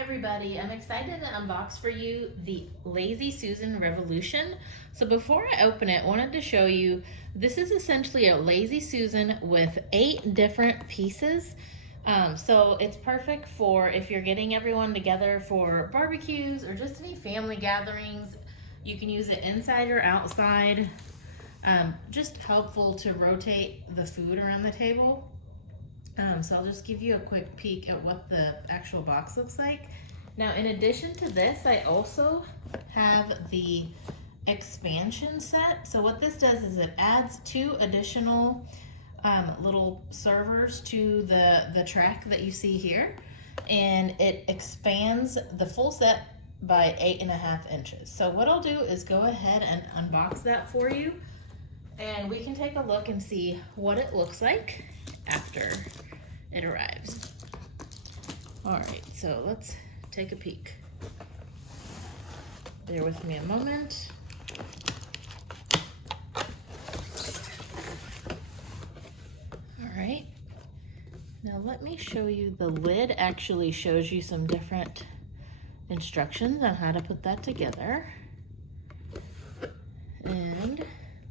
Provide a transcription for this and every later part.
Hi everybody, I'm excited to unbox for you the Lazy Susan Revolution. So before I open it, I wanted to show you, this is essentially a Lazy Susan with 8 different pieces. So it's perfect for if you're getting everyone together for barbecues or just any family gatherings. You can use it inside or outside. Just helpful to rotate the food around the table. So I'll just give you a quick peek at what the actual box looks like. Now, in addition to this, I also have the expansion set. So what this does is it adds 2 additional little servers to the track that you see here, and it expands the full set by 8.5 inches. So what I'll do is go ahead and unbox that for you, and we can take a look and see what it looks like after it arrives. All right, so let's take a peek. Bear with me a moment. All right, now let me show you. The lid actually shows you some different instructions on how to put that together. And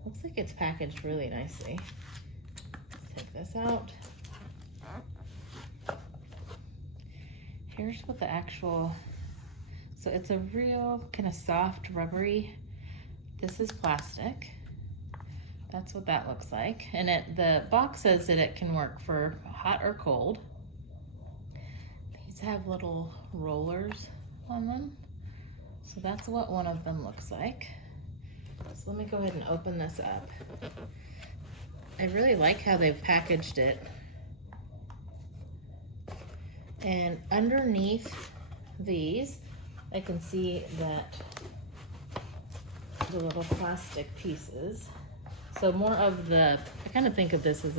looks like it's packaged really nicely. Let's take this out. Here's what the actual, so it's a real kind of soft, rubbery, this is plastic. That's what that looks like. And the box says that it can work for hot or cold. These have little rollers on them. So that's what one of them looks like. So let me go ahead and open this up. I really like how they've packaged it. And underneath these, I can see that the little plastic pieces. So more of I kind of think of this as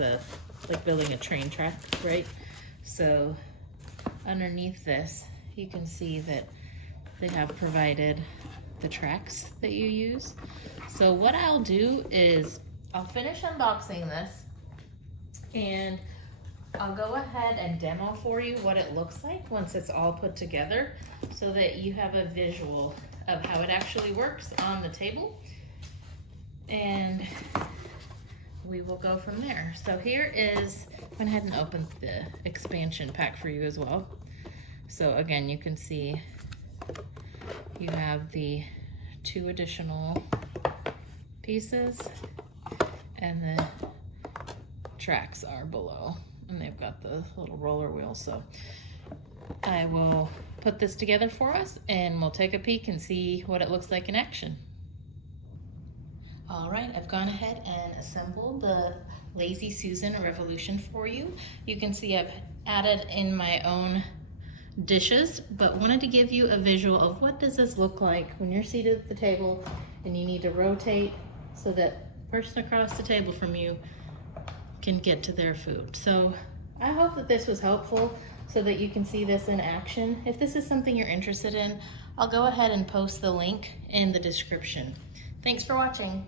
like building a train track, right? So underneath this, you can see that they have provided the tracks that you use. So what I'll do is I'll finish unboxing this, and I'll go ahead and demo for you what it looks like once it's all put together, so that you have a visual of how it actually works on the table, and we will go from there. So here is, I went ahead and opened the expansion pack for you as well. So again, you can see you have the 2 additional pieces, and the tracks are below. And they've got the little roller wheels. So I will put this together for us, and we'll take a peek and see what it looks like in action. All right, I've gone ahead and assembled the Lazy Susan Revolution for you. You can see I've added in my own dishes, but wanted to give you a visual of what does this look like when you're seated at the table and you need to rotate so that the person across the table from you can get to their food. So I hope that this was helpful so that you can see this in action. If this is something you're interested in, I'll go ahead and post the link in the description. Thanks for watching.